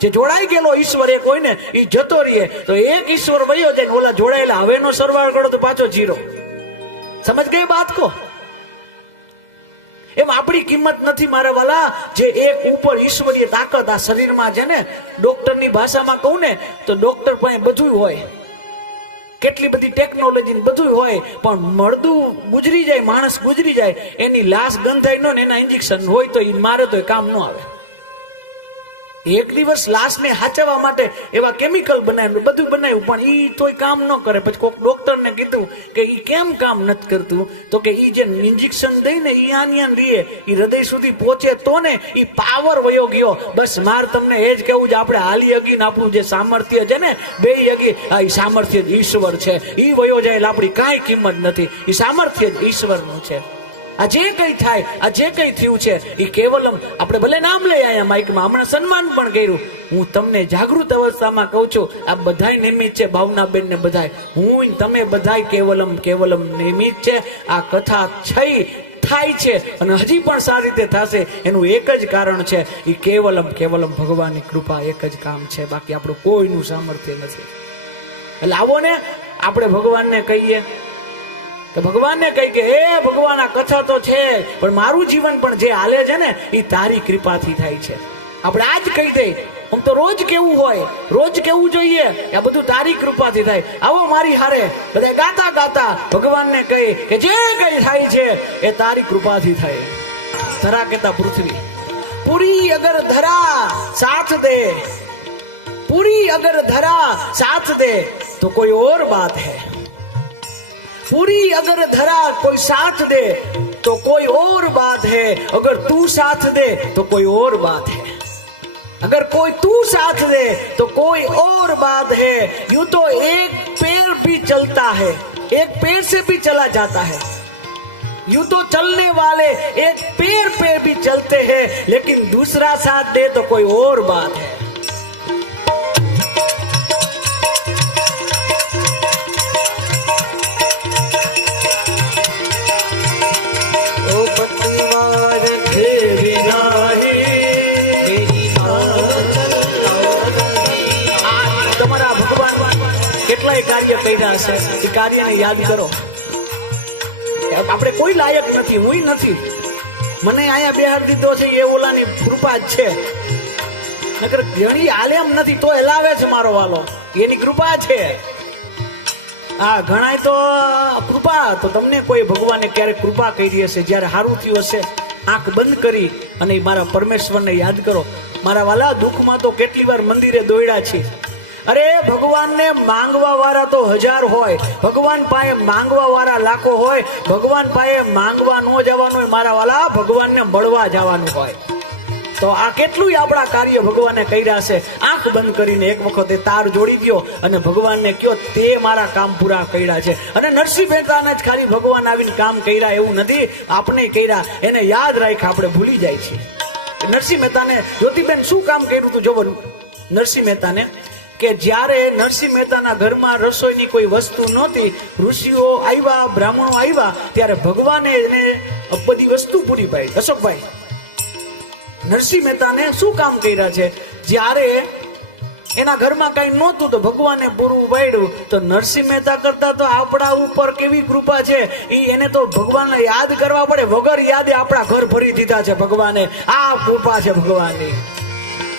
જે જોડાઈ ગયેલો ઈશ્વર એક હોય ને એ જતો રહીએ, તો એક ઈશ્વર વયો જાય ઓલા જોડાયેલા હવેનો સરવાળ કરો તો પાછો જીરો. સમજ ગઈ વાત કો? એમ આપણી કિંમત નથી મારા વાલા, જે એક ઉપર ઈશ્વરીય તાકાત આ શરીરમાં છે ને, ડોક્ટરની ભાષામાં કહું ને, તો ડોક્ટર પાસે બધું હોય. કેટલી બધી ટેકનોલોજી બધું હોય, પણ મળદું ગુજરી જાય, માણસ ગુજરી જાય, એની લાશ ગંધાઈ નો ને એના ઇન્જેક્શન હોય તો એ મારે તો એ કામ ન આવે. એક દિવસ લાશને હાચવવા માટે એવા કેમિકલ બનાવ્યું, બધું બનાવ્યું, પણ એ તોય કામ ન કરે. પછી કોઈક ડોક્ટરને કીધું કે એ કેમ કામ નથી કરતું? તો કે એ જે ઇન્જેક્શન દઈને એ આનિયાન રીએ એ હૃદય સુધી પહોંચે તો ને એ પાવર વયો ગયો. બસ માર તમને એ જ કેવું છે, આપણે હાલી અગીને આપણું જે સામર્થ્ય છે ને, બે અગી, આ એ સામર્થ્ય ઈશ્વર છે. એ વયો જાય આપણી કાંઈ કિંમત નથી. એ સામર્થ્ય જ ઈશ્વરનું છે. આ જે કઈ થાય, આ જે કઈ થયું છે, એ કેવલમ આપણે ભલે નામ લઈ આયા માઇકમાં, હમણાં સન્માન પણ કર્યું. હું તમને જાગૃત અવસ્થામાં કહું છું આ બધાય નિમિત્ત છે ભાવનાબેન ને બધાય. હું તમે બધાય કેવલમ કેવલમ નિમિત્ત છે. આ કથા થઈ થાય છે અને હજી પણ સારી રીતે થશે, એનું એક જ કારણ છે, એ કેવલમ કેવલમ ભગવાનની કૃપા એક જ કામ છે. બાકી આપણું કોઈનું સામર્થ્ય નથી. એટલે આવો ને, આપણે ભગવાનને કહીએ. તો ભગવાનને કહી કે, હે ભગવાન, આ કથા તો છે, પણ મારું જીવન પણ જે હાલે છે ને, એ તારી કૃપાથી થાય છે. આપણે આજ કહી દે આમ તો રોજ કેવું હોય, રોજ કેવું જોઈએ, આ બધું તારી કૃપાથી થાય. આવો મારી હારે. બધા ગાતા ગાતા ભગવાનને કહી કે, જે કઈ થાય છે, એ તારી કૃપાથી થાય. ધરા કેતા પૃથ્વી, પૂરી અગર ધરા સાથ દે, પૂરી અગર ધરા સાથ દે, તો કોઈ ઓર બાત હૈ. पूरी अगर धरा कोई साथ दे तो कोई और बात है। अगर तू साथ दे तो कोई और बात है। अगर कोई तू साथ दे तो कोई और बात है। यूँ तो एक पैर भी चलता है, एक पैर से भी चला जाता है। यूँ तो चलने वाले एक पैर पे भी चलते हैं, लेकिन दूसरा साथ दे तो कोई और बात है। હશે એ કાર્યને યાદ કરો. આપણે કોઈ લાયક નથી હું નથી. મને અહીંયા બેહાર દીધો છે, એ ઓલાની કૃપા જ છે. નકર ઘણી આલેમ નથી, તો હલાવે છે મારો વાલો. એની કૃપા છે. હા ઘણાય તો કૃપા, તો તમને કોઈ ભગવાને ક્યારેક કૃપા કરી હશે, જ્યારે સારું થયું હશે, આંખ બંધ કરી અને મારા પરમેશ્વરને યાદ કરો. મારા વાલા, દુઃખમાં તો કેટલી વાર મંદિરે દોડ્યા છે. અરે, ભગવાનને માંગવા વાળા તો હજાર હોય. ભગવાન પાસે માંગવા વાળા લાખો હોય. ભગવાન પાસે માંગવા ન જવાનું હોય, મારા વાલા, ભગવાનને મળવા જવાનું હોય. તો આ કેટલું આપણા કાર્ય ભગવાને કર્યા છે. આંખ બંધ કરીને એક વખત એ તાર જોડી દ્યો અને ભગવાનને કયો તે મારા કામ પૂરા કર્યા છે. અને નરસિંહ મહેતાને જ ખાલી ભગવાન આવીને કામ કર્યા એવું નથી. આપણે કર્યા. એને યાદ રાખ આપણે ભૂલી જાય છે નરસિંહ મહેતાને, જ્યોતિબેન શું કામ કર્યું હતું? જોવો, નરસિંહ મહેતાને કે જ્યારે નરસિંહ મહેતાના ઘરમાં રસોઈની કોઈ વસ્તુ નહોતી, ઋષિઓ આવ્યા, બ્રાહ્મણો આવ્યા, ત્યારે ભગવાને એને બધી વસ્તુ પૂરી પાડી. અશોકભાઈ, નરસિંહ મહેતાને શું કામ કર્યા છે? જ્યારે એના ઘરમાં કઈ નહોતું તો ભગવાને પૂરું પાડ્યું. તો નરસિંહ મહેતા કરતા તો આપણા ઉપર કેવી કૃપા છે? એ એને તો ભગવાનને યાદ કરવા પડે. વગર યાદે આપણા ઘર ભરી દીધા છે ભગવાને. આ કૃપા છે ભગવાનની.